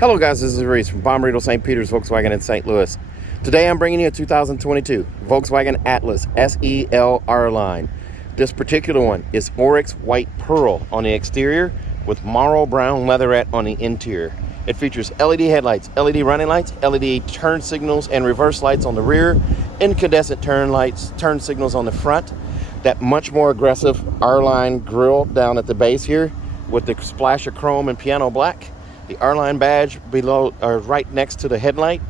Hello guys, this is Reese from Bommarito St. Peter's Volkswagen in St. Louis. Today I'm bringing you a 2022 Volkswagen Atlas SEL R-Line. This particular one is Oryx white pearl on the exterior with marl brown leatherette on the interior. It features LED headlights, LED running lights, LED turn signals and reverse lights on the rear, incandescent turn lights, turn signals on the front, that much more aggressive R-Line grille down at the base here with the splash of chrome and piano black. The R-Line badge below, or right next to the headlight.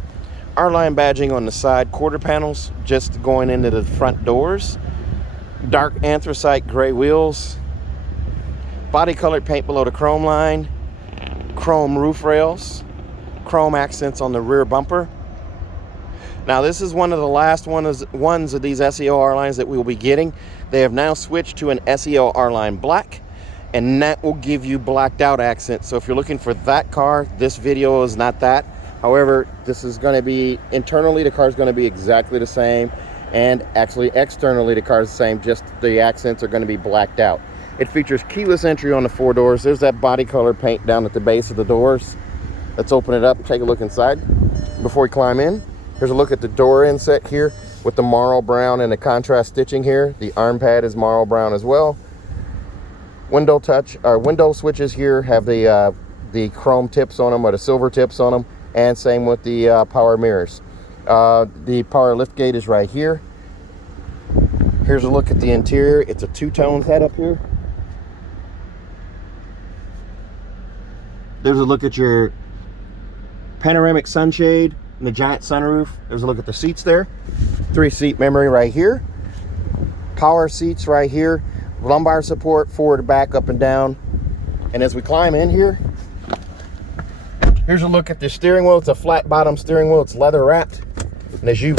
R-Line badging on the side quarter panels, just going into the front doors. Dark anthracite gray wheels. Body colored paint below the chrome line. Chrome roof rails. Chrome accents on the rear bumper. Now this is one of the last ones of these SEL R-Lines that we will be getting. They have now switched to an SEL R-Line black, and that will give you blacked out accents. So if you're looking for that car, this video is not that. However, this is going to be, internally the car is going to be exactly the same, and actually externally the car is the same, just the accents are going to be blacked out. It features keyless entry on the four doors. There's that body color paint down at the base of the doors. Let's open it up and take a look inside before we climb in. Here's a look at the door inset here with the marl brown and the contrast stitching here. The arm pad is marl brown as well. Window switches here have the chrome tips on them, or the silver tips on them, and same with the power mirrors. The power liftgate is right here. Here's a look at the interior. It's a two-tone setup here. There's a look at your panoramic sunshade and the giant sunroof. There's a look at the seats there. 3-seat memory right here. Power seats right here. Lumbar support, forward, back, up and down. And as we climb in here, here's a look at the steering wheel. It's a flat bottom steering wheel. It's leather wrapped. And as you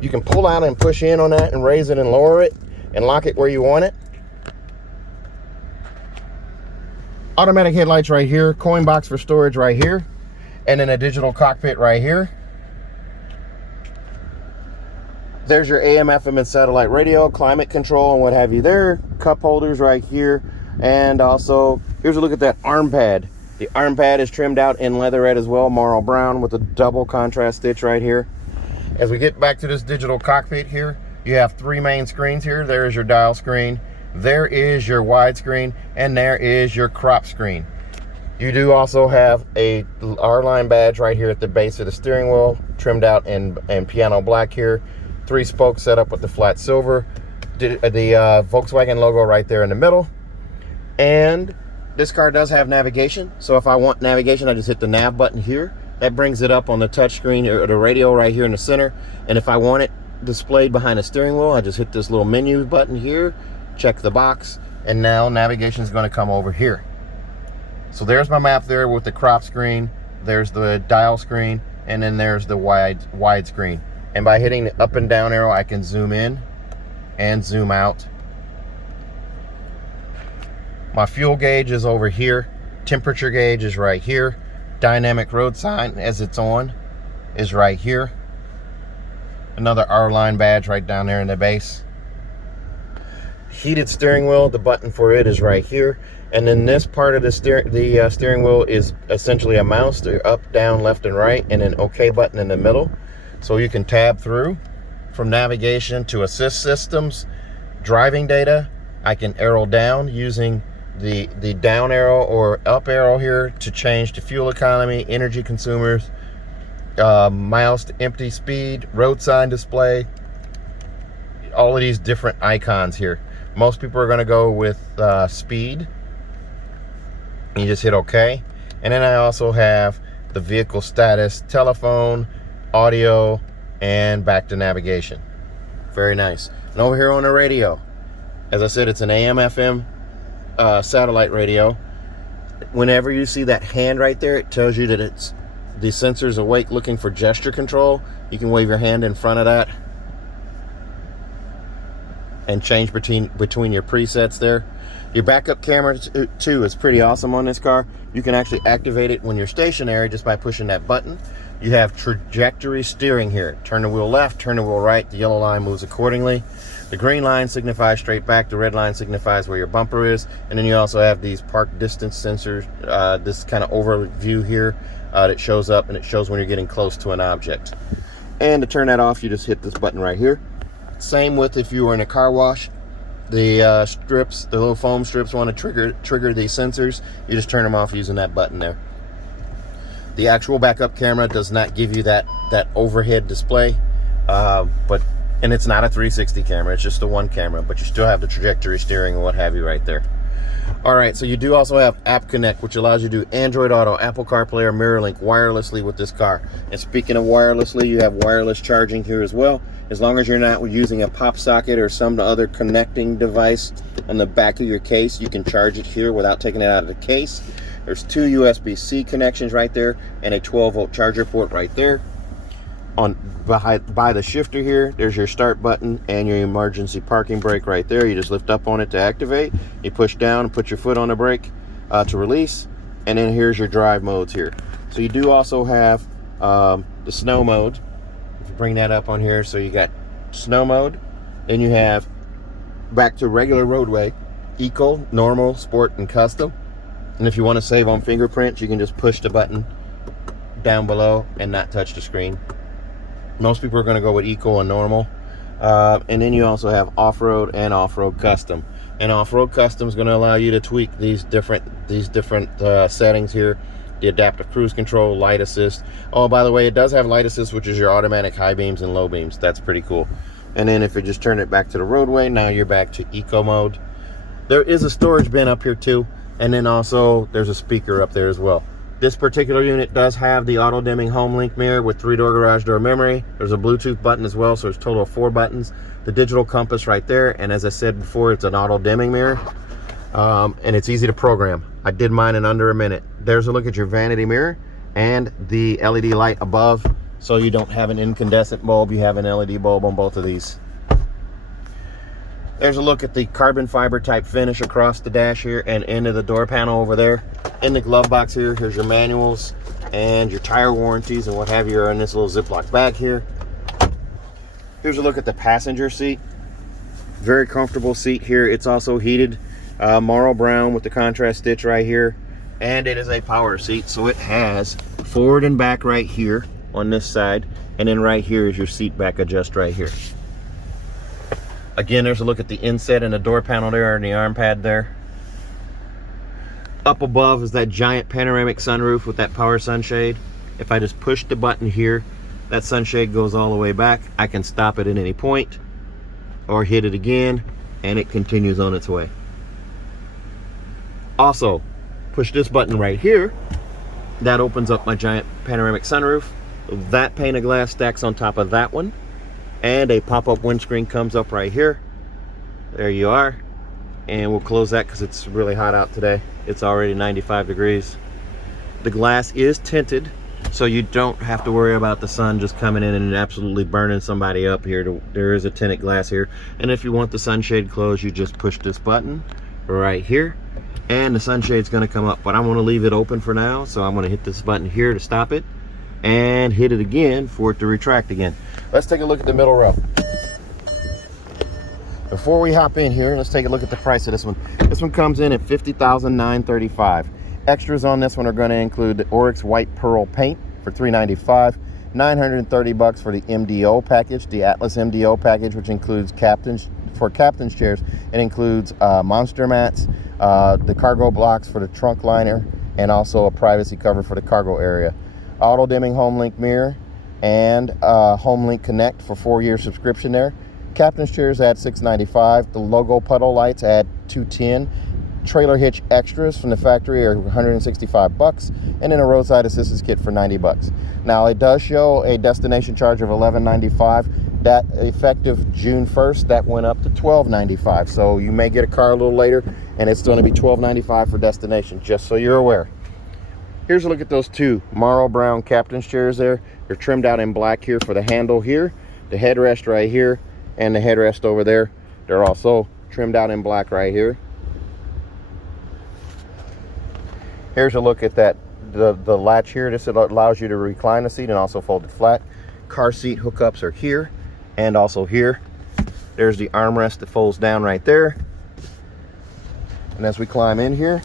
can pull out and push in on that and raise it and lower it and lock it where you want it. Automatic headlights right here. Coin box for storage right here. And then a digital cockpit right here. There's your AM, FM, and satellite radio, climate control, and what have you there. Cup holders right here. And also, here's a look at that arm pad. The arm pad is trimmed out in leatherette as well, marl brown, with a double contrast stitch right here. As we get back to this digital cockpit here, you have three main screens here. There is your dial screen, there is your widescreen, and there is your crop screen. You do also have a R-Line badge right here at the base of the steering wheel, trimmed out in piano black here. 3 spokes set up with the flat silver, the Volkswagen logo right there in the middle. And this car does have navigation, so if I want navigation, I just hit the nav button here. That brings it up on the touch screen, or the radio right here in the center. And if I want it displayed behind the steering wheel, I just hit this little menu button here, check the box, and now navigation is going to come over here. So there's my map there with the crop screen, there's the dial screen, and then there's the wide screen. And by hitting the up and down arrow, I can zoom in and zoom out. My fuel gauge is over here. Temperature gauge is right here. Dynamic road sign, as it's on, is right here. Another R-Line badge right down there in the base. Heated steering wheel, the button for it is right here. And then this part of the steering wheel is essentially a mouse, to up, down, left, and right, and an OK button in the middle. So you can tab through from navigation to assist systems, driving data. I can arrow down using the down arrow or up arrow here to change to fuel economy, energy consumers, miles to empty, speed, road sign display, all of these different icons here. Most people are going to go with speed. You just hit OK. And then I also have the vehicle status, telephone, audio, and back to navigation. Very nice. And over here on the radio, as I said, it's an AM FM satellite radio. Whenever you see that hand right there, it tells you that it's the sensor's awake, looking for gesture control. You can wave your hand in front of that, and change between your presets there. Your backup camera too is pretty awesome on this car. You can actually activate it when you're stationary just by pushing that button. You have trajectory steering here. Turn the wheel left, turn the wheel right. The yellow line moves accordingly. The green line signifies straight back. The red line signifies where your bumper is. And then you also have these park distance sensors, this kind of overview here that shows up, and it shows when you're getting close to an object. And to turn that off, you just hit this button right here. Same with if you were in a car wash. The strips, the little foam strips want to trigger these sensors. You just turn them off using that button there. The actual backup camera does not give you that overhead display, and it's not a 360 camera. It's just a one camera, but you still have the trajectory steering and what have you right there. All right, so you do also have App Connect, which allows you to do Android Auto, Apple CarPlay, or MirrorLink wirelessly with this car. And speaking of wirelessly, you have wireless charging here as well. As long as you're not using a pop socket or some other connecting device on the back of your case, you can charge it here without taking it out of the case. There's two USB-C connections right there and a 12-volt charger port right there. By the shifter here, there's your start button and your emergency parking brake right there. You just lift up on it to activate. You push down and put your foot on the brake to release. And then here's your drive modes here. So you do also have the snow mode. If you bring that up on here, so you got snow mode. Then you have back to regular roadway, eco, normal, sport, and custom. And if you want to save on fingerprints, you can just push the button down below and not touch the screen. Most people are going to go with eco and normal. And then you also have off-road and off-road custom. And off-road custom is going to allow you to tweak these different settings here. The adaptive cruise control, light assist. Oh, by the way, it does have light assist, which is your automatic high beams and low beams. That's pretty cool. And then if you just turn it back to the roadway, now you're back to eco mode. There is a storage bin up here too. And then also there's a speaker up there as well. This particular unit does have the auto dimming Homelink Mirror with 3-door garage door memory. There's a Bluetooth button as well, so there's a total of 4 buttons. The digital compass right there, and as I said before, it's an auto dimming mirror, and it's easy to program. I did mine in under a minute. There's a look at your vanity mirror and the LED light above, so you don't have an incandescent bulb. You have an LED bulb on both of these. There's a look at the carbon fiber type finish across the dash here and into the door panel over there. In the glove box here, here's your manuals and your tire warranties and what have you are in this little Ziploc bag here. Here's a look at the passenger seat. Very comfortable seat here. It's also heated, marl brown with the contrast stitch right here. And it is a power seat, so it has forward and back right here on this side. And then right here is your seat back adjust right here. Again, there's a look at the inset and the door panel there and the arm pad there. Up above is that giant panoramic sunroof with that power sunshade. If I just push the button here, that sunshade goes all the way back. I can stop it at any point or hit it again and it continues on its way. Also, push this button right here. That opens up my giant panoramic sunroof. That pane of glass stacks on top of that one. And a pop-up windscreen comes up right here. There you are. And we'll close that because it's really hot out today. It's already 95 degrees. The glass is tinted, so you don't have to worry about the sun just coming in and absolutely burning somebody up here. There is a tinted glass here. And if you want the sunshade closed, you just push this button right here. And the sunshade's going to come up. But I'm going to leave it open for now, so I'm going to hit this button here to stop it. And hit it again for it to retract again. Let's take a look at the middle row. Before we hop in here, let's take a look at the price of this one. This one comes in at $50,935. Extras on this one are going to include the Oryx white pearl paint for $395, $930 for the MDO package, the Atlas MDO package, which includes captain's chairs. It includes monster mats, the cargo blocks for the trunk liner, and also a privacy cover for the cargo area. Auto dimming Homelink Mirror and Homelink Connect for 4-year subscription there. Captain's chairs add $695. The logo puddle lights add $210. Trailer hitch extras from the factory are $165, and then a roadside assistance kit for $90. Now it does show a destination charge of $11.95. That effective June 1st, that went up to $12.95. So you may get a car a little later, and it's going to be $12.95 for destination, just so you're aware. Here's a look at those two marl brown captain's chairs there. They're trimmed out in black here for the handle here, the headrest right here, and the headrest over there. They're also trimmed out in black right here. Here's a look at that, the latch here. This allows you to recline the seat and also fold it flat. Car seat hookups are here and also here. There's the armrest that folds down right there. And as we climb in here,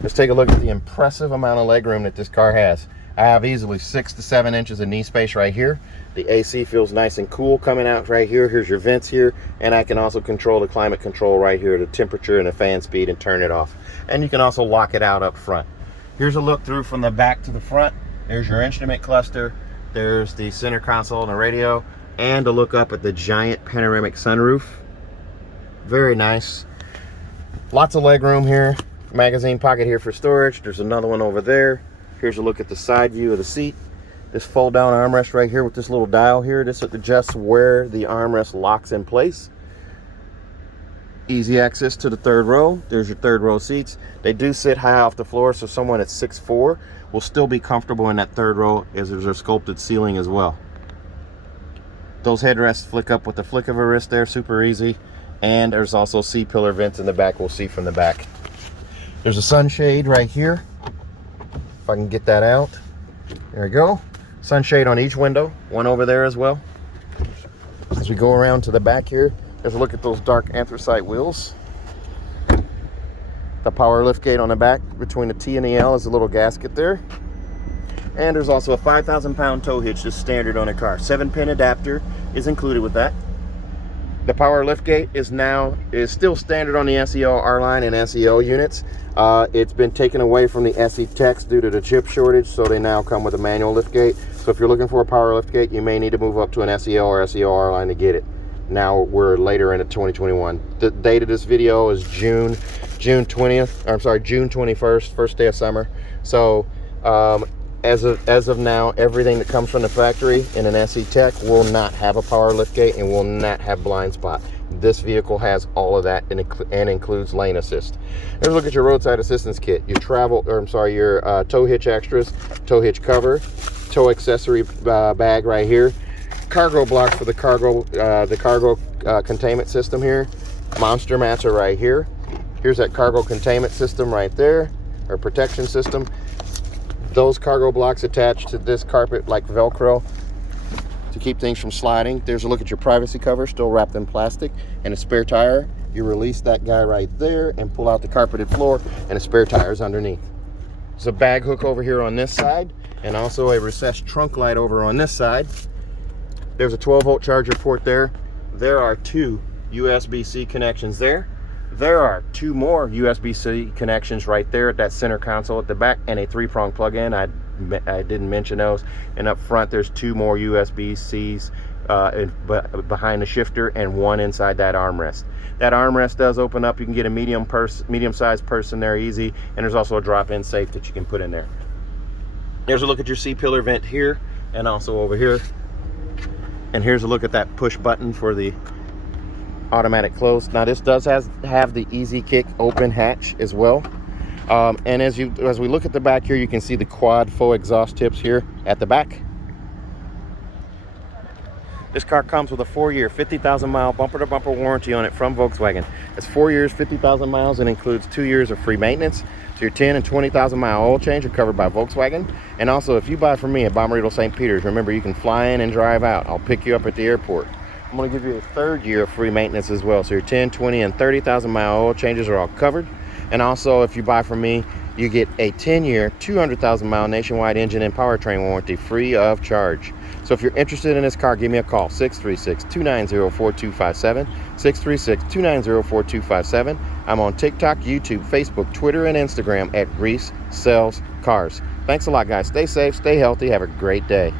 let's take a look at the impressive amount of legroom that this car has. I have easily 6 to 7 inches of knee space right here. The AC feels nice and cool coming out right here. Here's your vents here, and I can also control the climate control right here, the temperature and the fan speed, and turn it off. And you can also lock it out up front. Here's a look through from the back to the front. There's your instrument cluster. There's the center console and the radio, and a look up at the giant panoramic sunroof. Very nice. Lots of leg room here. Magazine pocket here for storage. There's another one over there. Here's a look at the side view of the seat. This fold down armrest right here with this little dial here. This adjusts where the armrest locks in place. Easy access to the third row. There's your third row seats. They do sit high off the floor, so someone at 6'4" will still be comfortable in that third row, as there's a sculpted ceiling as well. Those headrests flick up with the flick of a wrist there, super easy. And there's also C-pillar vents in the back, we'll see from the back. There's a sunshade right here. If I can get that out. There we go. Sunshade on each window. One over there as well. As we go around to the back here, there's a look at those dark anthracite wheels. The power liftgate on the back between the T and the L is a little gasket there. And there's also a 5,000-pound tow hitch that's standard on a car. 7-pin adapter is included with that. The power liftgate is still standard on the SEL R-Line and SEL units. It's been taken away from the SE Techs due to the chip shortage, so they now come with a manual liftgate. So if you're looking for a power liftgate, you may need to move up to an SEL or SEL R-Line to get it. Now we're later into 2021. The date of this video is June 21st, first day of summer. So as of now, everything that comes from the factory in an SE Tech will not have a power liftgate and will not have blind spot. This vehicle has all of that and includes lane assist. Here's a look at your roadside assistance kit. Your tow hitch extras, tow hitch cover, tow accessory bag right here, cargo blocks for the cargo containment system here. Monster mats are right here. Here's that cargo containment system right there, or protection system. Those cargo blocks attached to this carpet like Velcro to keep things from sliding. There's a look at your privacy cover, still wrapped in plastic, and a spare tire. You release that guy right there and pull out the carpeted floor, and a spare tire is underneath. There's a bag hook over here on this side, and also a recessed trunk light over on this side. There's a 12-volt charger port there. There are 2 USB-C connections there. There are 2 more USB-C connections right there at that center console at the back, and a 3-prong plug-in. I didn't mention those. And up front, there's 2 more USB-Cs behind the shifter and 1 inside that armrest. That armrest does open up. You can get a medium-sized person there easy, and there's also a drop-in safe that you can put in there. There's a look at your C-pillar vent here and also over here. And here's a look at that push button for the automatic close. Now this does have the easy kick open hatch as well. And as we look at the back here, you can see the quad faux exhaust tips here at the back. This car comes with a 4-year, 50,000-mile bumper-to-bumper warranty on it from Volkswagen. It's 4 years, 50,000 miles, and includes 2 years of free maintenance. So your 10 and 20,000-mile oil change are covered by Volkswagen. And also, if you buy from me at Bommarito St. Peter's, remember you can fly in and drive out. I'll pick you up at the airport. I'm going to give you a 3rd year of free maintenance as well. So your 10, 20, and 30,000-mile oil changes are all covered. And also, if you buy from me, you get a 10-year, 200,000-mile nationwide engine and powertrain warranty free of charge. So if you're interested in this car, give me a call, 636-290-4257, 636-290-4257. I'm on TikTok, YouTube, Facebook, Twitter, and Instagram at Reese Sells Cars. Thanks a lot, guys. Stay safe, stay healthy, have a great day.